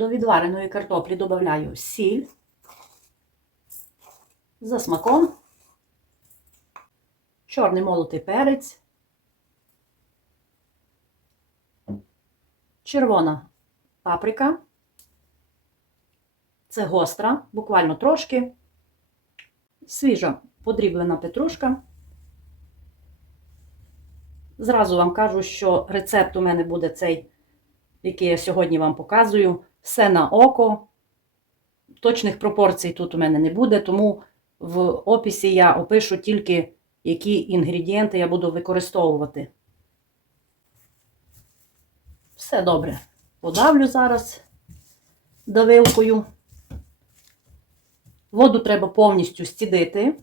До відвареної картоплі додаю сіль за смаком, чорний молотий перець, червона паприка. Це гостра, буквально трошки, свіжа подріблена петрушка. Зразу вам кажу, що рецепт у мене буде цей, який я сьогодні вам показую. Все на око. Точних пропорцій тут у мене не буде, тому в описі я опишу тільки, які інгредієнти я буду використовувати. Все добре. Подавлю зараз давилкою. Воду треба повністю стідити.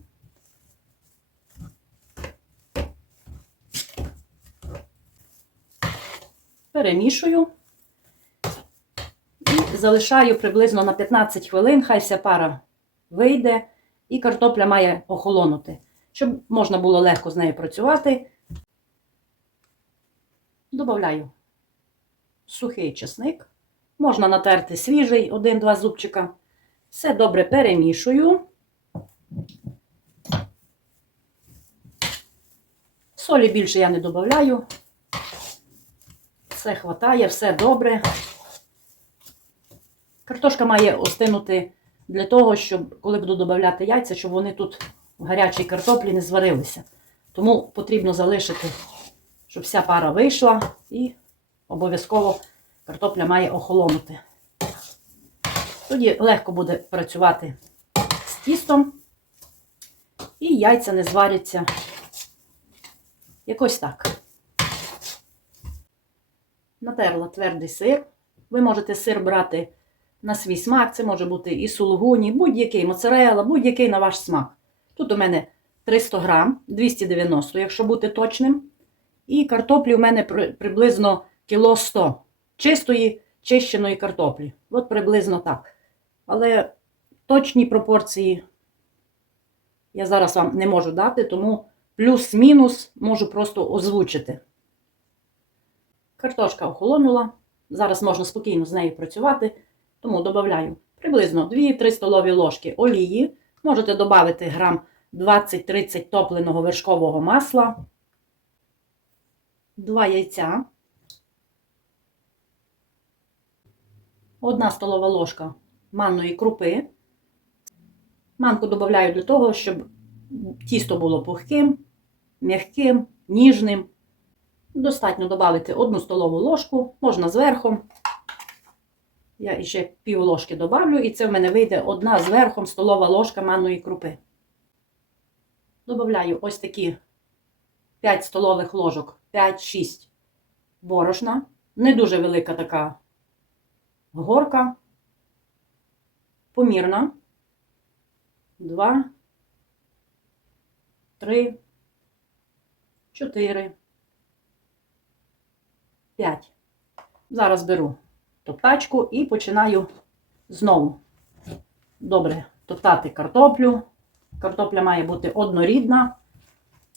Перемішую залишаю приблизно на 15 хвилин, хай вся пара вийде, і картопля має охолонути, щоб можна було легко з нею працювати. Добавляю сухий чесник. Можна натерти свіжий, один-два зубчика. Все добре перемішую. Солі більше я не додаю. Все хватає, все добре. Картошка має остинути для того, щоб, коли буду додавати яйця, щоб вони тут в гарячій картоплі не зварилися. Тому потрібно залишити, щоб вся пара вийшла і обов'язково картопля має охолонути. Тоді легко буде працювати з тістом, і яйця не зваряться якось так. Натерла твердий сир. Ви можете сир брати на свій смак. Це може бути і сулугуні, будь-який моцарелла, будь-який на ваш смак. Тут у мене 300 грам, 290, якщо бути точним. І картоплі у мене приблизно кіло 100 чистої, чищеної картоплі. От приблизно так. Але точні пропорції я зараз вам не можу дати, тому плюс-мінус можу просто озвучити. Картошка охолонула. Зараз можна спокійно з нею працювати, тому додаю приблизно 2-3 столові ложки олії. Можете додати грам 20-30 топленого вершкового масла, 2 яйця, 1 столова ложка манної крупи. Манку додаю для того, щоб тісто було пухким, м'яким, ніжним. Достатньо додати 1 столову ложку, можна зверху. Я ще пів ложки добавлю, і це в мене вийде одна зверху столова ложка манної крупи. Добавляю ось такі 5 столових ложок, 5-6 борошна. Не дуже велика така горка. Помірна. 2, 3, 4, 5. Зараз беру топтачку і починаю знову добре топтати картоплю. Картопля має бути однорідна.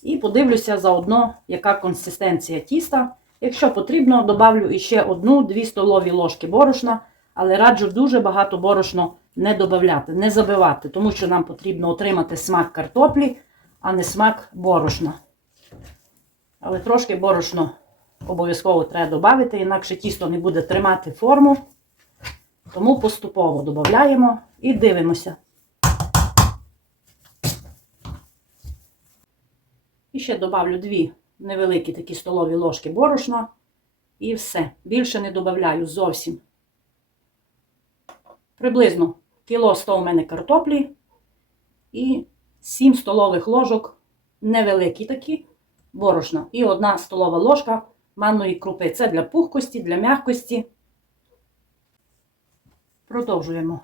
І подивлюся заодно, яка консистенція тіста. Якщо потрібно, добавлю іще одну-дві столові ложки борошна, але раджу дуже багато борошно не додавати, не забивати, тому що нам потрібно отримати смак картоплі, а не смак борошна. Але трошки борошно обов'язково треба додати, інакше тісто не буде тримати форму. Тому поступово додаємо і дивимося. І ще добавлю дві невеликі такі столові ложки борошна. І все. Більше не додаю зовсім. Приблизно кіло 100 у мене картоплі і 7 столових ложок невеликі такі борошна. І одна столова ложка манної крупи. Це для пухкості, для м'якості. Продовжуємо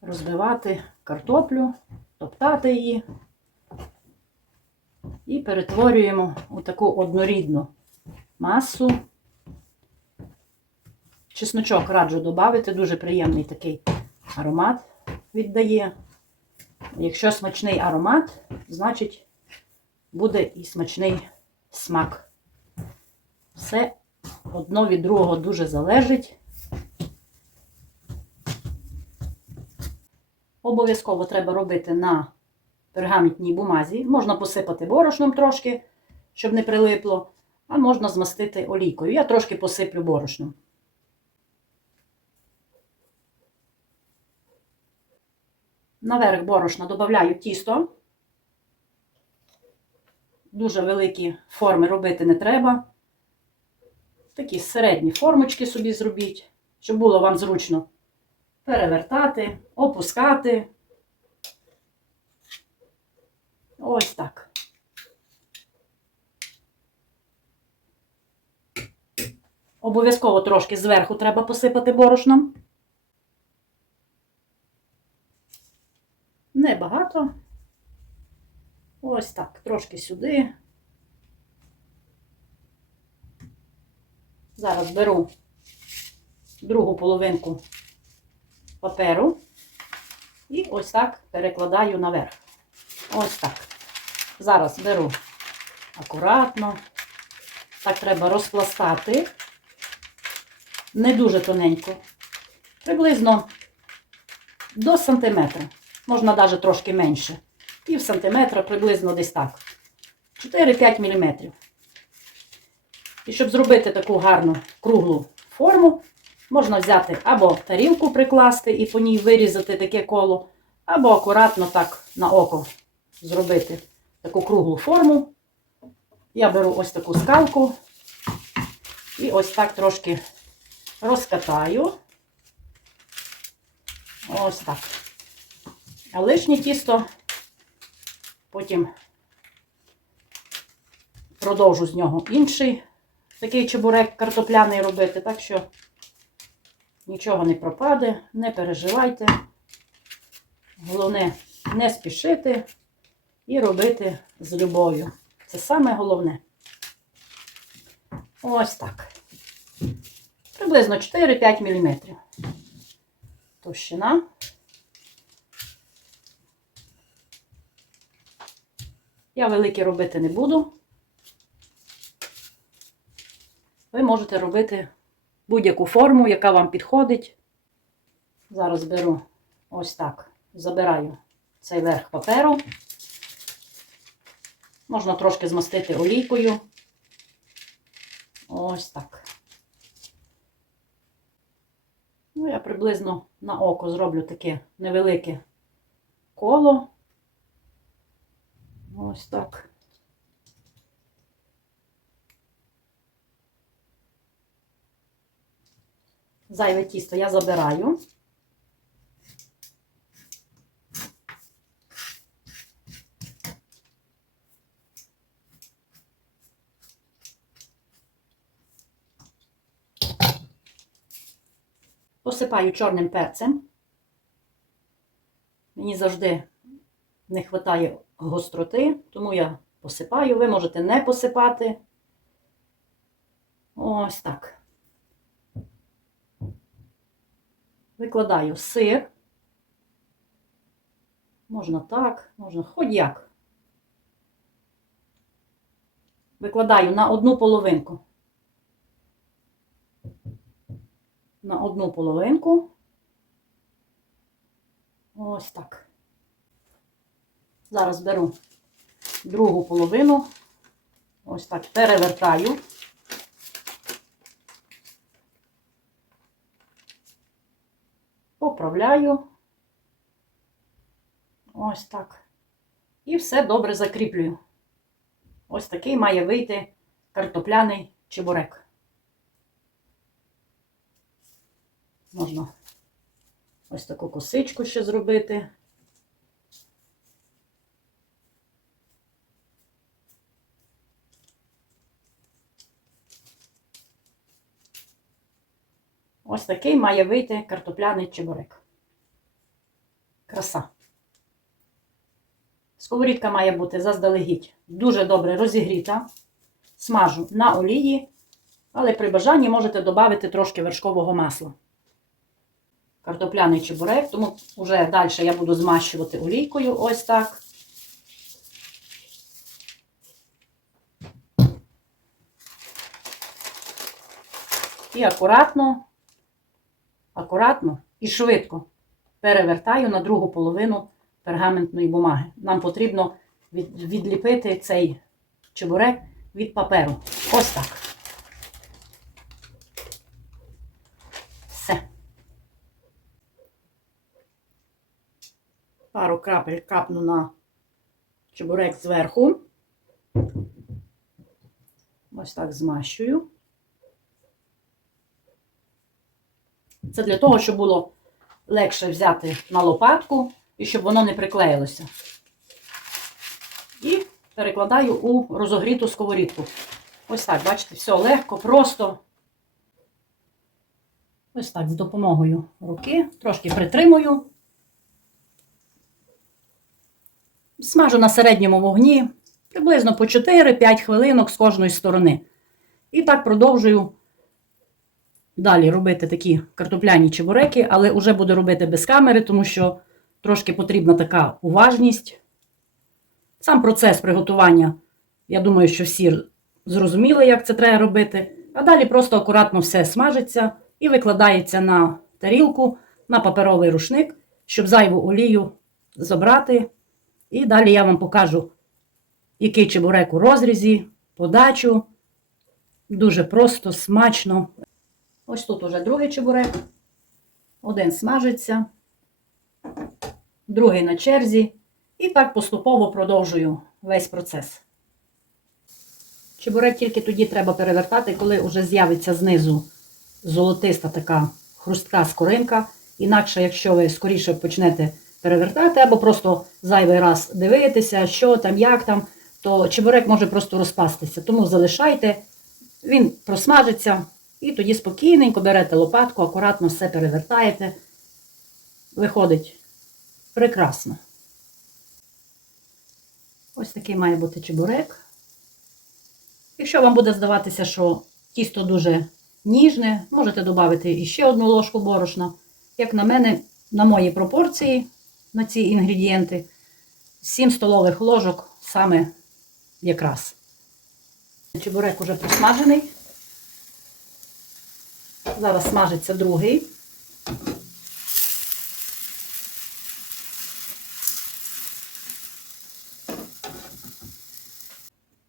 розбивати картоплю, топтати її і перетворюємо у таку однорідну масу. Чесночок раджу додати, дуже приємний такий аромат віддає. Якщо смачний аромат, значить буде і смачний смак. Все одно від другого дуже залежить. Обов'язково треба робити на пергаментній бумазі. Можна посипати борошном трошки, щоб не прилипло, а можна змастити олійкою. Я трошки посиплю борошном. Наверх борошна додаю тісто. Дуже великі форми робити не треба. Такі середні формочки собі зробіть, щоб було вам зручно перевертати, опускати. Ось так. Обов'язково трошки зверху треба посипати борошном. Небагато. Ось так, трошки сюди. Зараз беру другу половинку паперу і ось так перекладаю наверх. Ось так. Зараз беру акуратно. Так треба розпластати. Не дуже тоненько. Приблизно до сантиметра. Можна навіть трошки менше. Пів сантиметра, приблизно десь так. 4-5 мм. І щоб зробити таку гарну круглу форму, можна взяти або тарілку прикласти і по ній вирізати таке коло, або акуратно так на око зробити таку круглу форму. Я беру ось таку скалку і ось так трошки розкатаю. Ось так. А лишнє тісто потім продовжу з нього інший такий чебурек картопляний робити, так що нічого не пропаде, не переживайте. Головне не спішити і робити з любов'ю. Це саме головне. Ось так. Приблизно 4-5 мм. Товщина. Я великі робити не буду. Ви можете робити будь-яку форму, яка вам підходить. Зараз беру ось так, забираю цей верх паперу. Можна трошки змастити олійкою. Ось так. Ну, я приблизно на око зроблю таке невелике коло. Ось так. Зайве тісто я забираю. Посипаю чорним перцем. Мені завжди не вистачає гостроти, тому я посипаю. Ви можете не посипати. Ось так. Викладаю сир. Можна так, можна хоч як. Викладаю на одну половинку. На одну половинку. Ось так. Зараз беру другу половину. Ось так перевертаю. Поправляю. Ось так. І все добре закріплюю. Ось такий має вийти картопляний чебурек. Можна ось таку косичку ще зробити. Ось такий має вийти картопляний чебурек. Краса. Сковорідка має бути заздалегідь дуже добре розігріта. Смажу на олії, але при бажанні можете додати трошки вершкового масла. Картопляний чебурек, тому вже далі я буду змащувати олійкою ось так. І акуратно, акуратно і швидко перевертаю на другу половину пергаментної бумаги. Нам потрібно від- відліпити цей чебурек від паперу. Ось так. Все. Пару крапель капну на чебурек зверху. Ось так змащую. Це для того, щоб було легше взяти на лопатку і щоб воно не приклеїлося. І перекладаю у розогріту сковорідку. Ось так, бачите, все легко, просто. Ось так, з допомогою руки. Трошки притримую. Смажу на середньому вогні приблизно по 4-5 хвилинок з кожної сторони. І так продовжую далі робити такі картопляні чебуреки, але вже буду робити без камери, тому що трошки потрібна така уважність. Сам процес приготування, я думаю, що всі зрозуміли, як це треба робити. А далі просто акуратно все смажиться і викладається на тарілку, на паперовий рушник, щоб зайву олію забрати. І далі я вам покажу, який чебурек у розрізі, подачу. Дуже просто, смачно. Ось тут уже другий чебурек. Один смажиться, другий на черзі. І так поступово продовжую весь процес. Чебурек тільки тоді треба перевертати, коли вже з'явиться знизу золотиста така хрустка скоринка. Інакше, якщо ви скоріше почнете перевертати, або просто зайвий раз дивитися, що там, як там, то чебурек може просто розпастися. Тому залишайте, він просмажиться, і тоді спокійненько берете лопатку, акуратно все перевертаєте. Виходить прекрасно. Ось такий має бути чебурек. Якщо вам буде здаватися, що тісто дуже ніжне, можете додати іще одну ложку борошна. Як на мене, на мої пропорції, на ці інгредієнти, 7 столових ложок саме якраз. Чебурек уже просмажений. Зараз смажиться другий.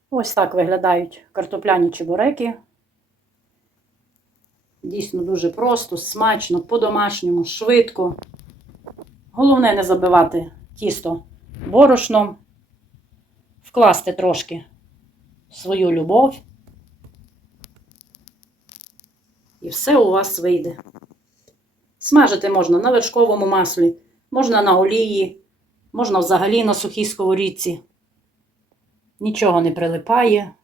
Ось так виглядають картопляні чебуреки. Дійсно дуже просто, смачно, по-домашньому, швидко. Головне не забивати тісто борошном, вкласти трошки свою любов. І все у вас вийде. Смажити можна на вершковому маслі, можна на олії, можна взагалі на сухій сковорідці. Нічого не прилипає.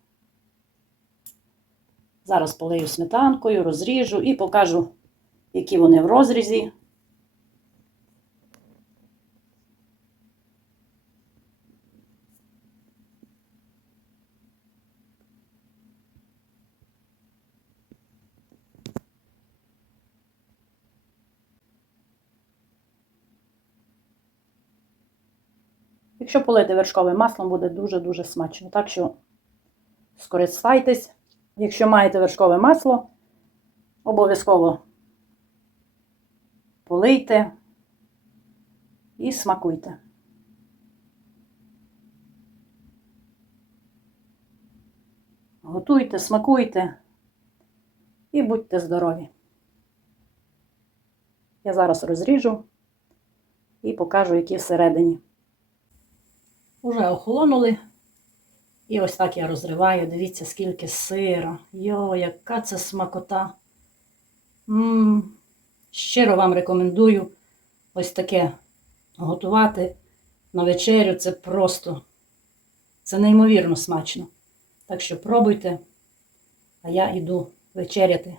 Зараз полию сметанкою, розріжу і покажу, які вони в розрізі. Якщо полити вершковим маслом, буде дуже-дуже смачно. Так що скористайтесь. Якщо маєте вершкове масло, обов'язково полийте і смакуйте. Готуйте, смакуйте і будьте здорові. Я зараз розріжу і покажу, які всередині. Уже охолонули. І ось так я розриваю. Дивіться, скільки сира. Йо, яка це смакота. М-м. Щиро вам рекомендую ось таке готувати на вечерю. Це просто, це неймовірно смачно. Так що пробуйте, а я йду вечеряти.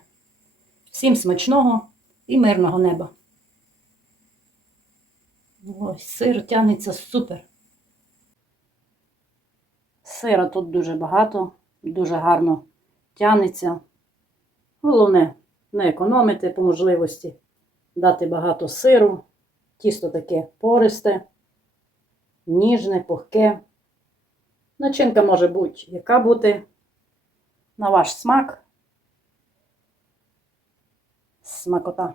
Всім смачного і мирного неба. Ось, сир тягнеться супер. Сира тут дуже багато, дуже гарно тягнеться. Головне, не економити по можливості, дати багато сиру, тісто таке пористе, ніжне, пухке. Начинка може бути, яка бути на ваш смак. Смакота.